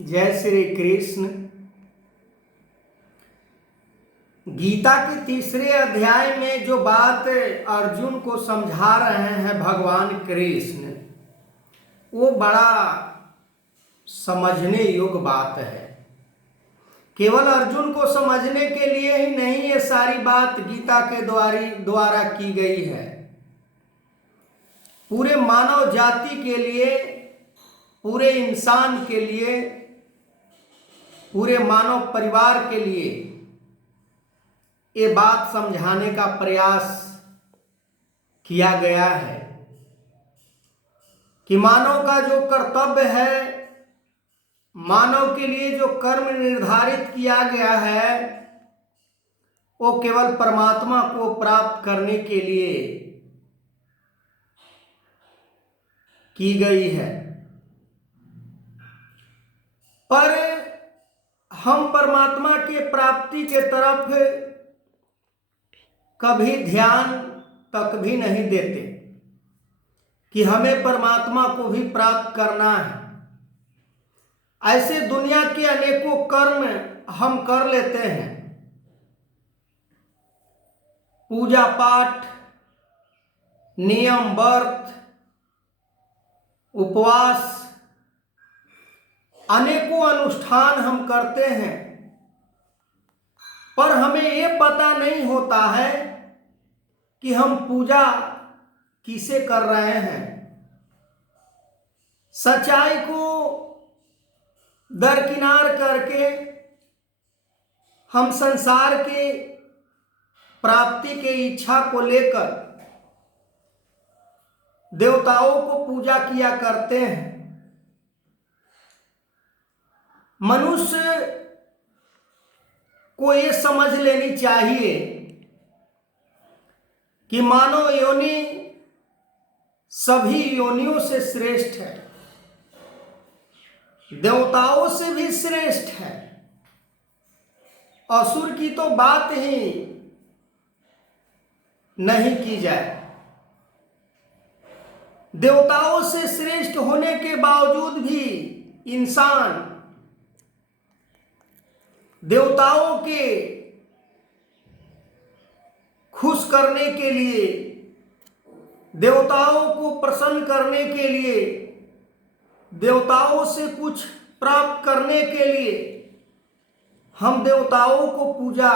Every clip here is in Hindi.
जय श्री कृष्ण। गीता के तीसरे अध्याय में जो बात अर्जुन को समझा रहे हैं भगवान कृष्ण, वो बड़ा समझने योग्य बात है। केवल अर्जुन को समझने के लिए ही नहीं, ये सारी बात गीता के द्वारा की गई है। पूरे मानव जाति के लिए, पूरे इंसान के लिए, पूरे मानव परिवार के लिए ये बात समझाने का प्रयास किया गया है कि मानव का जो कर्तव्य है, मानव के लिए जो कर्म निर्धारित किया गया है, वो केवल परमात्मा को प्राप्त करने के लिए की गई है। पर हम परमात्मा के प्राप्ति के तरफ कभी ध्यान तक भी नहीं देते कि हमें परमात्मा को भी प्राप्त करना है। ऐसे दुनिया के अनेकों कर्म हम कर लेते हैं, पूजा पाठ, नियम व्रत, उपवास, अनेकों अनुष्ठान हम करते हैं, पर हमें ये पता नहीं होता है कि हम पूजा किसे कर रहे हैं। सच्चाई को दरकिनार करके हम संसार के प्राप्ति के इच्छा को लेकर देवताओं को पूजा किया करते हैं। मनुष्य को ये समझ लेनी चाहिए कि मानव योनि सभी योनियों से श्रेष्ठ है, देवताओं से भी श्रेष्ठ है। असुर की तो बात ही नहीं की जाए। देवताओं से श्रेष्ठ होने के बावजूद भी इंसान देवताओं के खुश करने के लिए, देवताओं को प्रसन्न करने के लिए, देवताओं से कुछ प्राप्त करने के लिए हम देवताओं को पूजा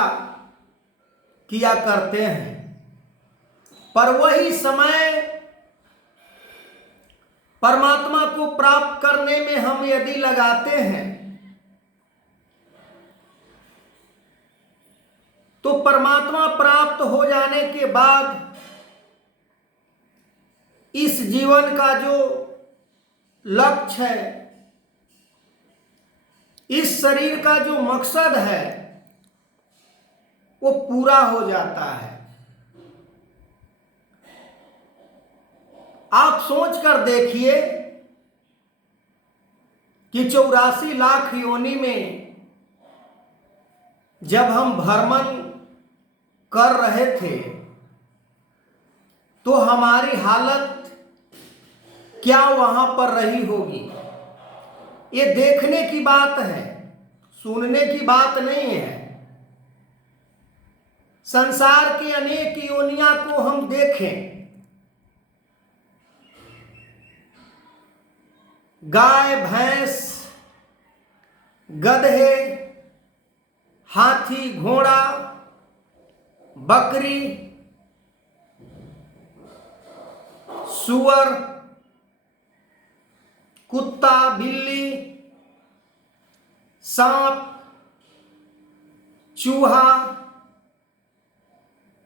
किया करते हैं। पर वही समय परमात्मा को प्राप्त करने में हम यदि लगाते हैं तो परमात्मा प्राप्त हो जाने के बाद इस जीवन का जो लक्ष्य है, इस शरीर का जो मकसद है, वो पूरा हो जाता है। आप सोच कर देखिए कि 84 लाख योनि में जब हम भ्रमण कर रहे थे तो हमारी हालत क्या वहां पर रही होगी। ये देखने की बात है, सुनने की बात नहीं है। संसार की अनेक योनियां को हम देखें, गाय, भैंस, गधे, हाथी, घोड़ा, बकरी, सुअर, कुत्ता, बिल्ली, सांप, चूहा,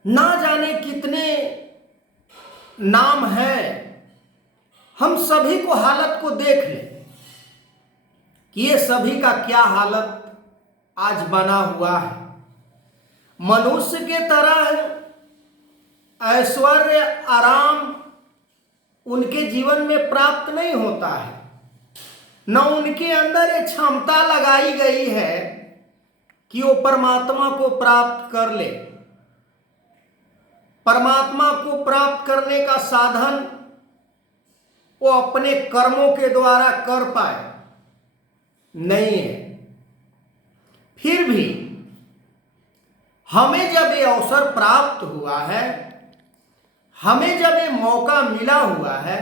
ना जाने कितने नाम हैं। हम सभी को हालत को देख लें कि ये सभी का क्या हालत आज बना हुआ है। मनुष्य के तरह ऐश्वर्य, आराम उनके जीवन में प्राप्त नहीं होता है, न उनके अंदर ये क्षमता लगाई गई है कि वो परमात्मा को प्राप्त कर ले। परमात्मा को प्राप्त करने का साधन वो अपने कर्मों के द्वारा कर पाए। नहीं है। फिर भी हमें जब ये अवसर प्राप्त हुआ है, हमें जब ये मौका मिला हुआ है,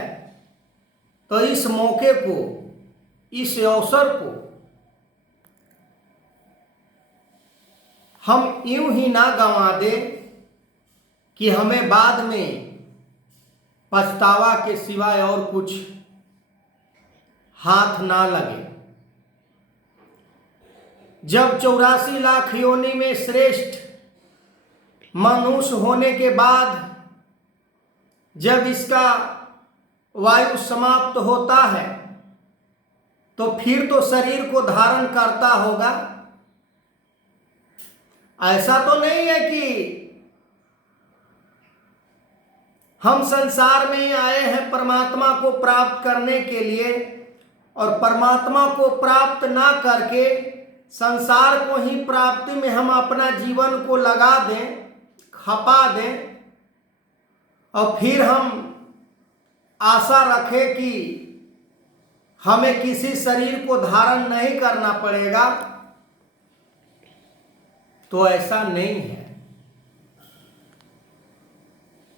तो इस मौके को, इस अवसर को हम यूं ही ना गंवा दें कि हमें बाद में पछतावा के सिवाय और कुछ हाथ ना लगे। जब 84 लाख योनि में श्रेष्ठ मनुष्य होने के बाद जब इसका वायु समाप्त होता है, तो फिर तो शरीर को धारण करता होगा। ऐसा तो नहीं है कि हम संसार में आए हैं परमात्मा को प्राप्त करने के लिए, और परमात्मा को प्राप्त ना करके संसार को ही प्राप्ति में हम अपना जीवन को लगा दें, खपा दें, और फिर हम आशा रखें कि हमें किसी शरीर को धारण नहीं करना पड़ेगा। तो ऐसा नहीं है।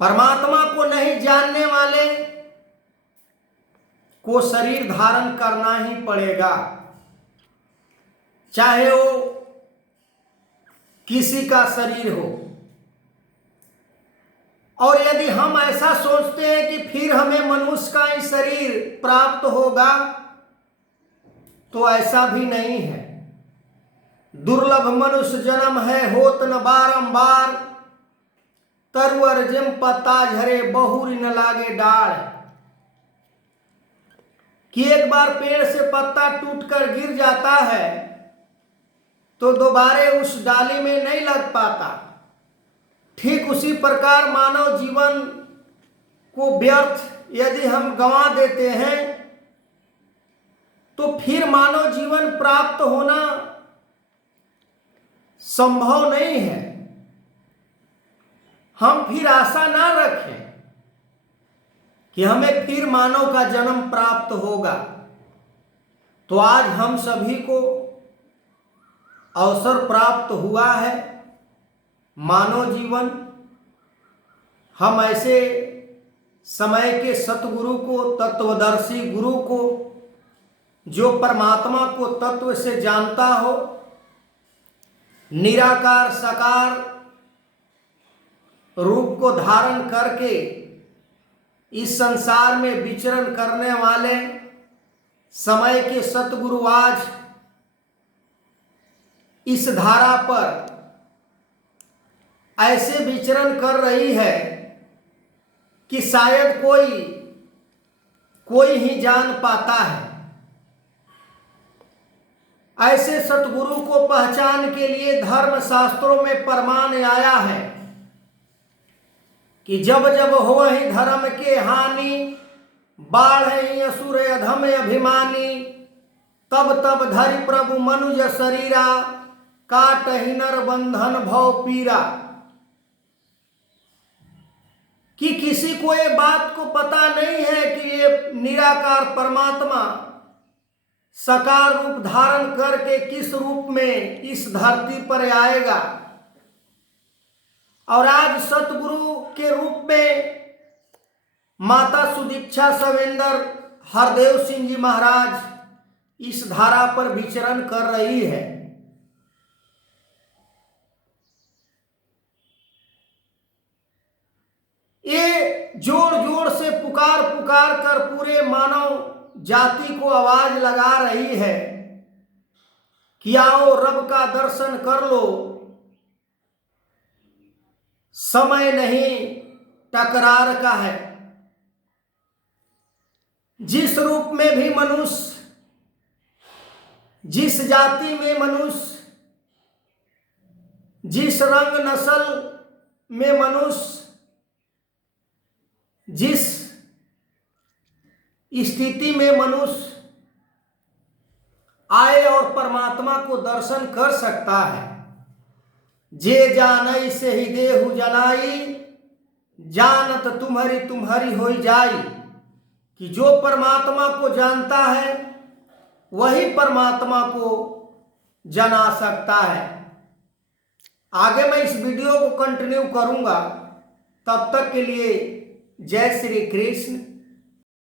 परमात्मा को नहीं जानने वाले को शरीर धारण करना ही पड़ेगा, चाहे वो किसी का शरीर हो। और यदि हम ऐसा सोचते हैं कि फिर हमें मनुष्य का ही शरीर प्राप्त होगा, तो ऐसा भी नहीं है। दुर्लभ मनुष्य जन्म है होत न बारंबार, तरुअर जिम पत्ता झरे बहुरी न लागे डाढ़। कि एक बार पेड़ से पत्ता टूटकर गिर जाता है तो दोबारे उस डाली में नहीं लग पाता। ठीक उसी प्रकार मानव जीवन को व्यर्थ यदि हम गंवा देते हैं, तो फिर मानव जीवन प्राप्त होना संभव नहीं है। हम फिर आशा ना रखें कि हमें फिर मानव का जन्म प्राप्त होगा। तो आज हम सभी को अवसर प्राप्त हुआ है, मानव जीवन। हम ऐसे समय के सतगुरु को, तत्वदर्शी गुरु को, जो परमात्मा को तत्व से जानता हो, निराकार साकार रूप को धारण करके इस संसार में विचरण करने वाले समय के सतगुरु आज इस धारा पर ऐसे विचरण कर रही है कि शायद कोई ही जान पाता है। ऐसे सतगुरु को पहचान के लिए धर्म शास्त्रों में प्रमाण आया है कि जब जब होहि धर्म के हानि, बाढ़हि असुर अधम अभिमानी, तब तब धरि प्रभु मनुज शरीरा, काटहि नर बंधन भव पीरा। कि किसी को ये बात को पता नहीं है कि ये निराकार परमात्मा साकार रूप धारण करके किस रूप में इस धरती पर आएगा। और आज सतगुरु के रूप में माता सुदीक्षा सवेंद्र हरदेव सिंह जी महाराज इस धारा पर विचरण कर रही है। ये जोर जोर से पुकार पुकार कर पूरे मानव जाति को आवाज लगा रही है कि आओ रब का दर्शन कर लो, समय नहीं टकरार का है। जिस रूप में भी मनुष्य, जिस जाति में मनुष्य, जिस रंग नस्ल में मनुष्य, जिस स्थिति में मनुष्य आए और परमात्मा को दर्शन कर सकता है। जे जानई से ही देहु जनाई, जानत तुम्हारी तुम्हारी होई जाई। कि जो परमात्मा को जानता है वही परमात्मा को जना सकता है। आगे मैं इस वीडियो को कंटिन्यू करूंगा, तब तक के लिए जय श्री कृष्ण,